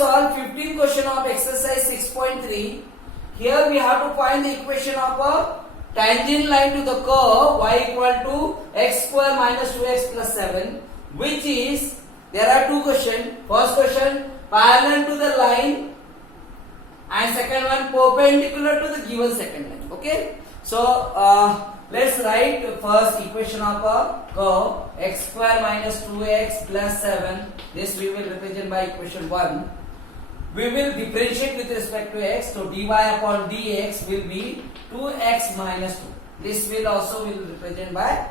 solve 15th question of exercise 6.3. Here we have to find the equation of a tangent line to the curve y equal to x square minus 2x plus 7, which is, there are two questions. First question, parallel to the line, and second one, perpendicular to the given second line. Okay, so let's write first equation of a curve x square minus 2x plus 7. This we will represent by equation 1. We will differentiate with respect to x, so dy upon dx will be 2x minus 2. This will also will represent by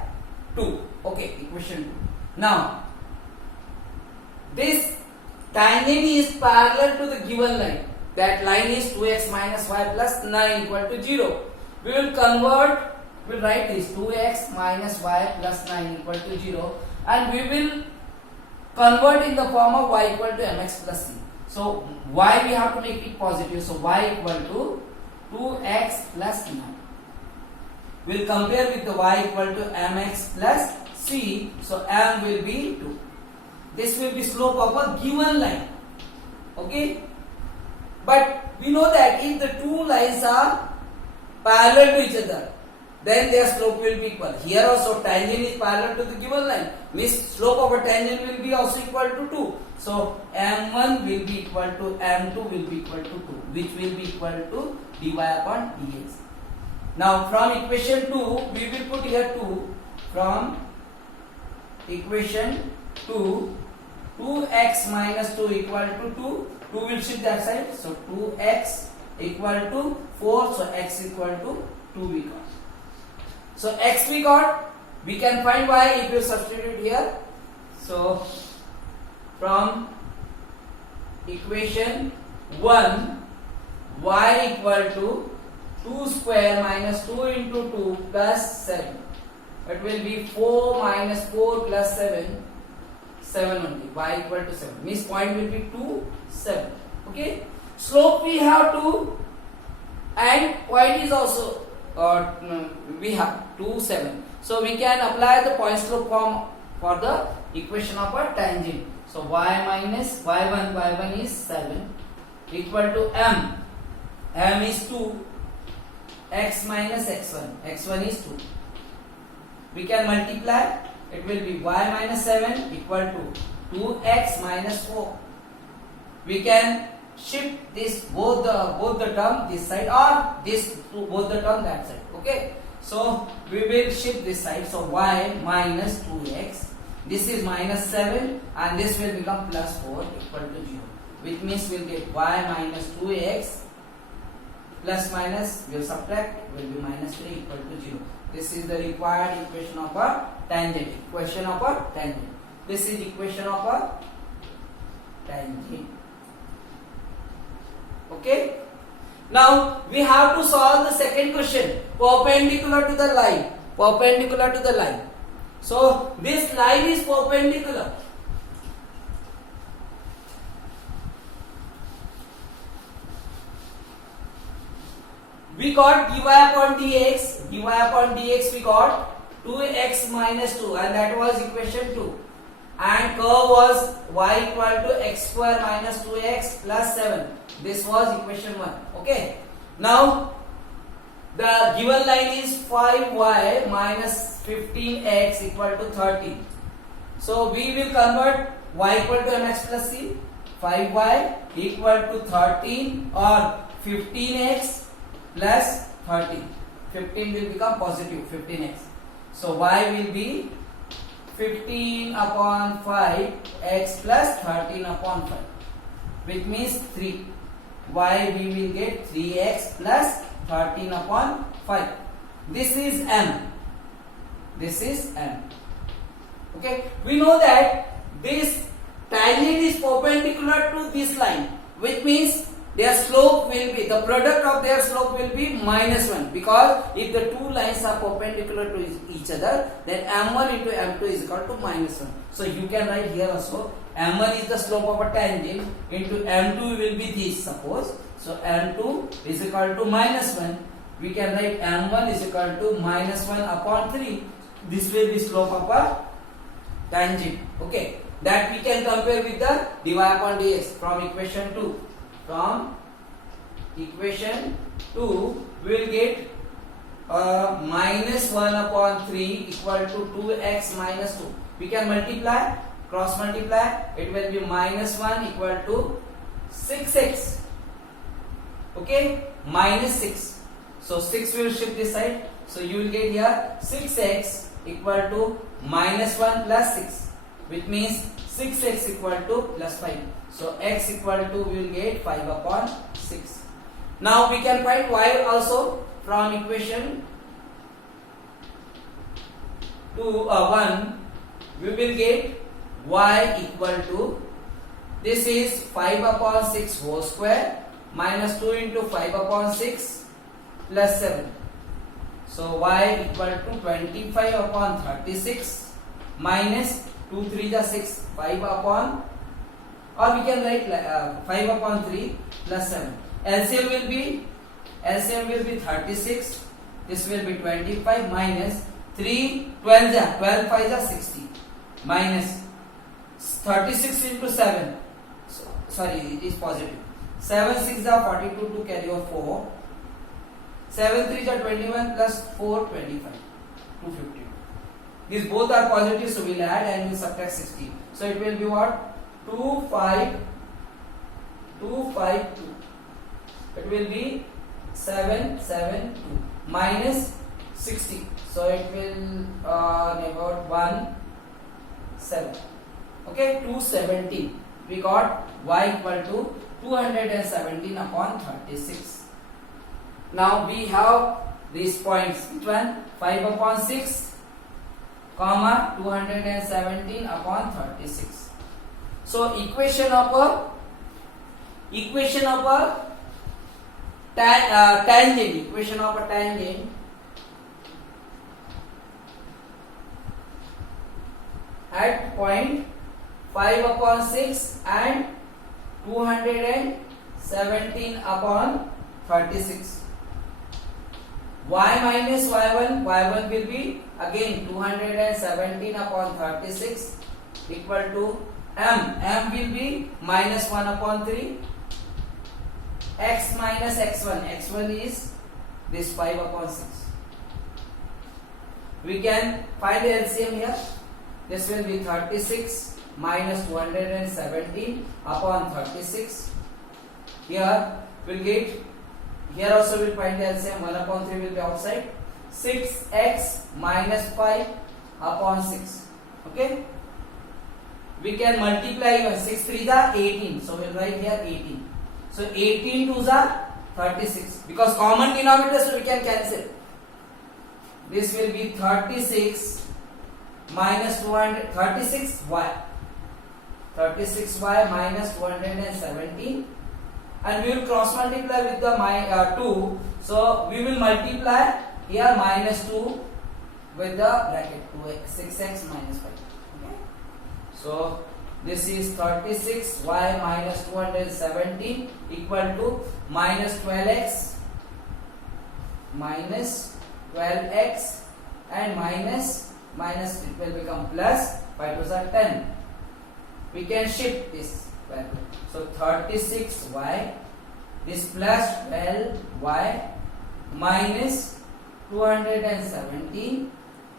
2. Okay, equation 2. Now, this tangent is parallel to the given line. That line is 2x minus y plus 9 equal to 0. We will convert, we will write this 2x minus y plus 9 equal to 0, and we will convert in the form of y equal to mx plus c. So y we have to make it positive, so y equal to 2x plus 9. We will compare with the y equal to mx plus c, so m will be 2. This will be slope of a given line. Okay, but we know that if the two lines are parallel to each other, then their slope will be equal. Here also tangent is parallel to the given line, means slope of a tangent will be also equal to 2. So m1 will be equal to m2 will be equal to 2, which will be equal to dy upon dx. Now from equation 2 we will put here 2. From equation 2, 2x minus 2 equal to 2. 2 will shift that side, so 2x equal to 4, so x equal to 2 we got. So x we got, we can find y if you substitute here. So from equation 1, y equal to 2 square minus 2 into 2 plus 7. It will be 4 minus 4 plus 7, 7 only, y equal to 7. Means point will be 2, 7. Okay. Slope we have 2 and point is also we have 2, 7. So we can apply the point slope form for the equation of a tangent. So y minus y1 is 7 equal to m is 2, x minus x1 is 2. We can multiply, it will be y minus 7 equal to 2x minus 4. We can shift this both the term this side or this both the term that side. Okay, so we will shift this side, so y minus 2x, this is minus 7 and this will become plus 4 equal to 0, which means we will get y minus 2x plus minus, we will subtract, will be minus 3 equal to 0. This is the required equation of a tangent. Equation of a tangent. This is equation of a tangent. Okay. Now we have to solve the second question, perpendicular to the line. Perpendicular to the line. So this line is perpendicular. We got dy upon dx. Dy upon dx we got 2x minus 2, and that was equation 2. And curve was y equal to x square minus 2x plus 7. This was equation 1. Okay. Now the given line is 5y minus 15x equal to 13. So we will convert y equal to mx plus c. 5y equal to 13 or 15x plus 13. 15 will become positive 15x. So y will be 15 upon 5 x plus 13 upon 5, which means 3. Y we will get 3x plus 13 upon 5. This is m. This is m. Okay. We know that this tangent is perpendicular to this line, which means their slope will be, the product of their slope will be minus 1, because if the two lines are perpendicular to each other, then m1 into m2 is equal to minus 1. So you can write here also m1 is the slope of a tangent into m2 will be this, suppose. So m2 is equal to minus 1. We can write m1 is equal to minus 1 upon 3. This will be slope of a tangent. Okay. that we can compare with the dy upon dx from equation 2. From equation 2 we will get minus 1 upon 3 equal to 2x minus 2. We can multiply, cross multiply, it will be minus 1 equal to 6x. Okay, minus 6. So 6 will shift this side. So you will get here 6x equal to minus 1 plus 6, which means 6x equal to plus 5. So x equal to we will get 5 upon 6. Now we can find y also from equation 1. We will get y equal to, this is 5 upon 6 whole square minus 2 into 5 upon 6 plus 7. So y equal to 25 upon 36 minus 2 3 the 6, 5 upon, or we can write 5 upon 3 plus 7. LCM will be 36. This will be 25 minus 3 12 5 is 60 minus 36 into 7. Sorry, it is positive. 7 6 is 42 to carry over 4. 7 3 is 21 plus 4 25 250. These both are positive, so we'll add and we'll subtract 60. So it will be what? 2 5 2 5 2. It will be 7 7 2 minus 60. So it will about 1 7. Okay, 270. We got y equal to 217 upon 36. Now we have these points. Which one? 5 upon 6, comma 217 upon 36. So equation of a tangent. Equation of a tangent at point 5 upon 6 and 217 upon 36. Y minus y1 will be again 217 upon 36 equal to m will be minus 1 upon 3, x minus x1 is this 5 upon 6. We can find the LCM here. This will be 36 minus 217 upon 36. Here we'll get, here also we'll find the LCM. 1 upon 3 will be outside. 6x minus 5 upon 6. Okay. We can multiply even 6 3 is 18. So we'll write here 18. So 18 2 is 36. Because common denominator, so we can cancel. This will be 36 minus 36y. 36y minus 217. And we will cross multiply with the 2. So we will multiply here minus 2 with the bracket 6x minus 5. Okay. So this is 36y minus 217 equal to minus 12x and minus it will become plus 5 to 10. We can shift this value. So 36y, this plus 12y minus 217,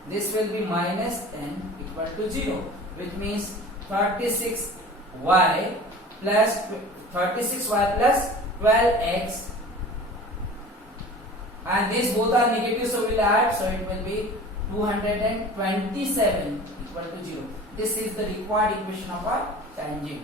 this will be minus 10 equal to 0, which means 36y plus 12x, and these both are negative, so we'll add, so it will be 227 equal to 0. This is the required equation of our tangent.